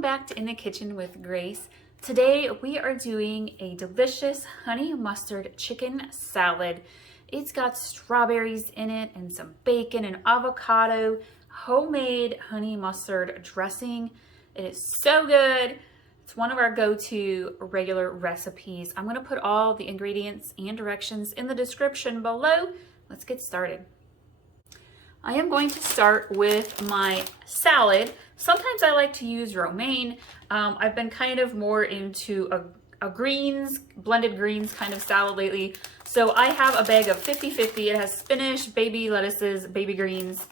Back to In the Kitchen with Grace. Today we are doing a delicious honey mustard chicken salad. It's got strawberries in it and some bacon and avocado, homemade honey mustard dressing. It is so good. It's one of our go-to regular recipes. I'm going to put all the ingredients and directions in the description below. Let's get started. I am going to start with my salad. Sometimes I like to use romaine. I've been kind of more into a greens, blended greens kind of salad lately. So I have a bag of 50-50. It has spinach, baby lettuces, baby greens,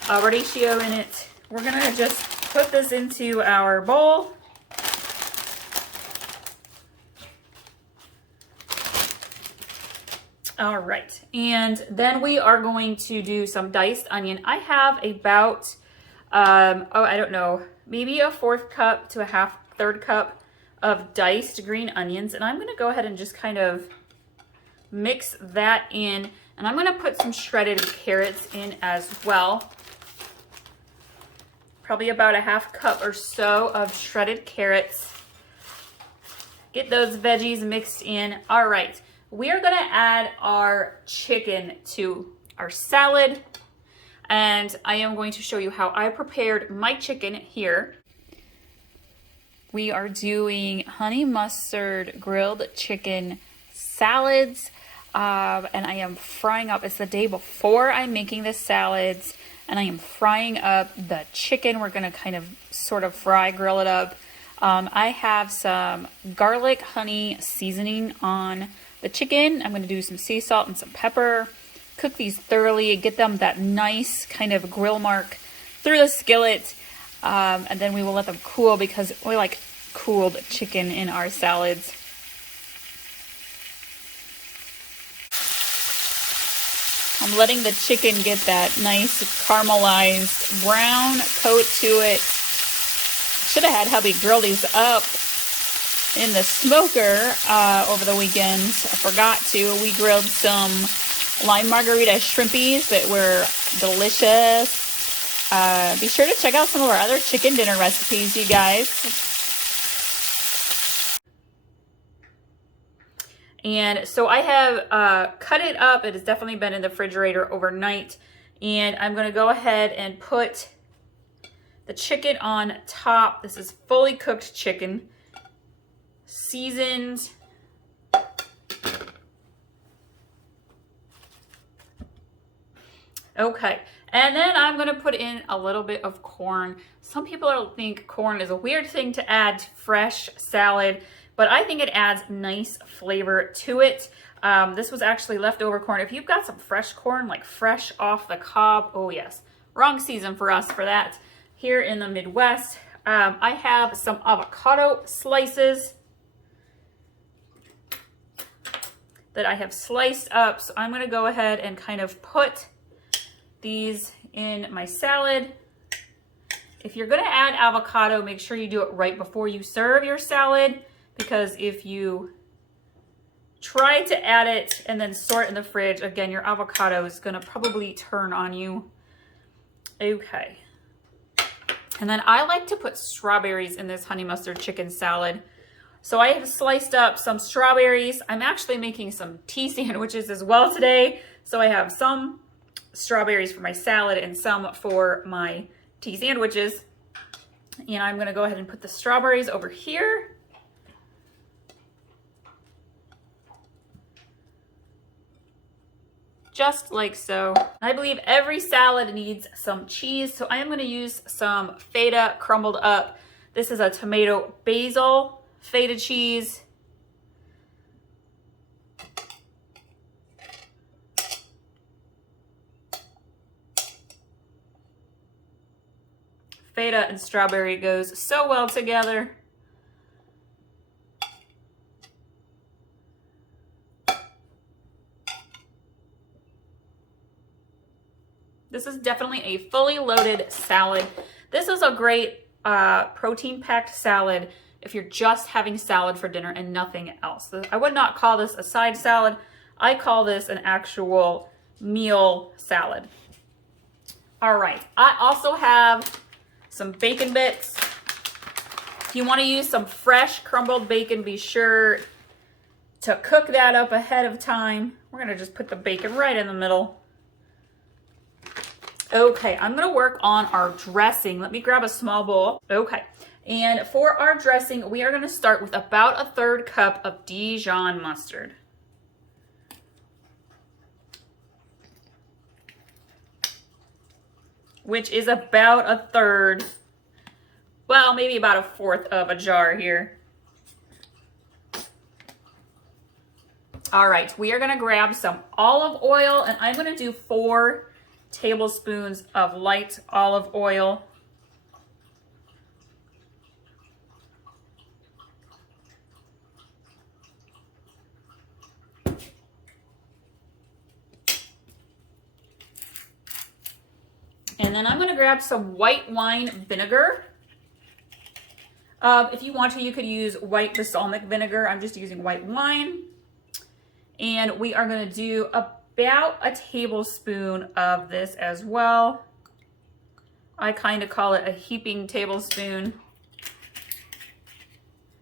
radicchio in it. We're gonna just put this into our bowl. All right, and then we are going to do some diced onion. I have about, I don't know, maybe a 1/4 cup to a 1/2 cup of diced green onions. And I'm gonna go ahead and just kind of mix that in. And I'm gonna put some shredded carrots in as well. Probably about a 1/2 cup or so of shredded carrots. Get those veggies mixed in. All right. We are gonna add our chicken to our salad, and I am going to show you how I prepared my chicken here. We are doing honey mustard grilled chicken salads, and I am frying up, it's the day before I'm making the salads, and I am frying up the chicken. We're gonna kind of sort of grill it up. I have some garlic honey seasoning on the chicken. I'm going to do some sea salt and some pepper. Cook these thoroughly, get them that nice kind of grill mark through the skillet, and then we will let them cool because we like cooled chicken in our salads. I'm letting the chicken get that nice caramelized brown coat to it. Should have had hubby grill these up in the smoker over the weekend. I forgot to. We grilled some lime margarita shrimpies that were delicious. Be sure to check out some of our other chicken dinner recipes, you guys. And so I have cut it up. It has definitely been in the refrigerator overnight. And I'm going to go ahead and put the chicken on top. This is fully cooked chicken. Seasoned. Okay, and then I'm going to put in a little bit of corn. Some people think corn is a weird thing to add to fresh salad, but I think it adds nice flavor to it. This was actually leftover corn. If you've got some fresh corn, like fresh off the cob, oh yes, wrong season for us for that. Here in the Midwest, I have some avocado slices that I have sliced up. So I'm going to go ahead and kind of put these in my salad. If you're going to add avocado, make sure you do it right before you serve your salad, because if you try to add it and then store it in the fridge, again, your avocado is going to probably turn on you. Okay. And then I like to put strawberries in this honey mustard chicken salad. So I have sliced up some strawberries. I'm actually making some tea sandwiches as well today. So I have some strawberries for my salad and some for my tea sandwiches. And I'm gonna go ahead and put the strawberries over here. Just like so. I believe every salad needs some cheese. So I am gonna use some feta crumbled up. This is a tomato basil feta cheese. Feta and strawberry goes so well together. This is definitely a fully loaded salad. This is a great protein-packed salad if you're just having salad for dinner and nothing else. I would not call this a side salad. I call this an actual meal salad. All right, I also have some bacon bits. If you want to use some fresh crumbled bacon, be sure to cook that up ahead of time. We're going to just put the bacon right in the middle. Okay, I'm going to work on our dressing. Let me grab a small bowl. Okay, and for our dressing, we are going to start with about 1/3 cup of Dijon mustard. Which is about 1/3, well, maybe about 1/4 of a jar here. All right, we are going to grab some olive oil, and I'm going to do 4 tablespoons of light olive oil. And then I'm going to grab some white wine vinegar. If you want to, you could use white balsamic vinegar. I'm just using white wine. And we are going to do about a tablespoon of this as well. I kind of call it a heaping tablespoon.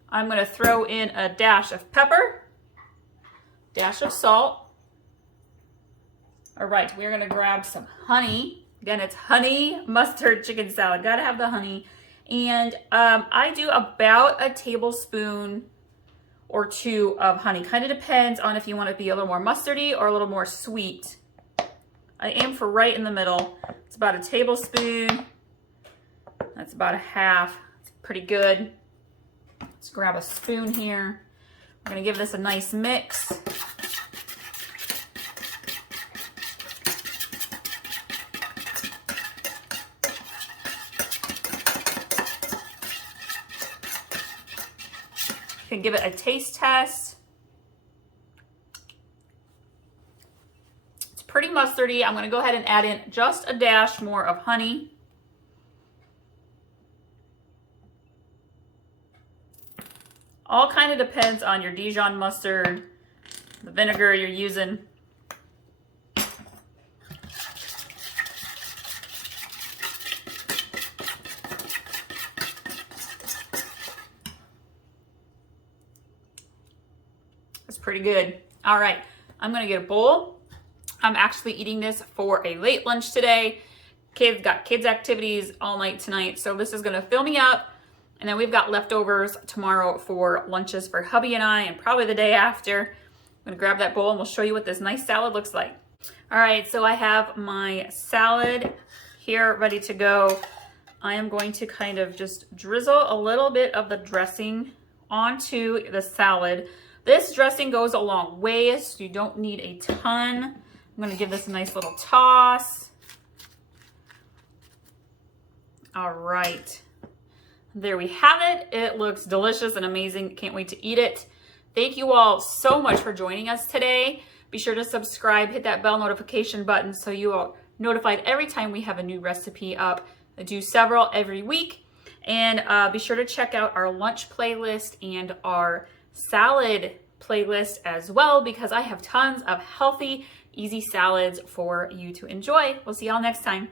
I'm going to throw in a dash of pepper, dash of salt. All right, we're going to grab some honey. Again, it's honey mustard chicken salad. Gotta have the honey. And I do about a tablespoon or 2 of honey. Kind of depends on if you want it to be a little more mustardy or a little more sweet. I aim for right in the middle. It's about a tablespoon. That's about a half. It's pretty good. Let's grab a spoon here. We're gonna give this a nice mix. You can give it a taste test. It's pretty mustardy. I'm going to go ahead and add in just a dash more of honey. All kind of depends on your Dijon mustard, the vinegar you're using. Pretty good. All right, I'm gonna get a bowl. I'm actually eating this for a late lunch today. Kids got kids activities all night tonight, so this is gonna fill me up. And then we've got leftovers tomorrow for lunches for hubby and I, and probably the day after. I'm gonna grab that bowl and we'll show you what this nice salad looks like. All right, so I have my salad here ready to go. I am going to kind of just drizzle a little bit of the dressing onto the salad. This dressing goes a long way, so you don't need a ton. I'm going to give this a nice little toss. All right. There we have it. It looks delicious and amazing. Can't wait to eat it. Thank you all so much for joining us today. Be sure to subscribe, hit that bell notification button so you are notified every time we have a new recipe up. I do several every week. And be sure to check out our lunch playlist and our salad playlist as well, because I have tons of healthy, easy salads for you to enjoy. We'll see y'all next time.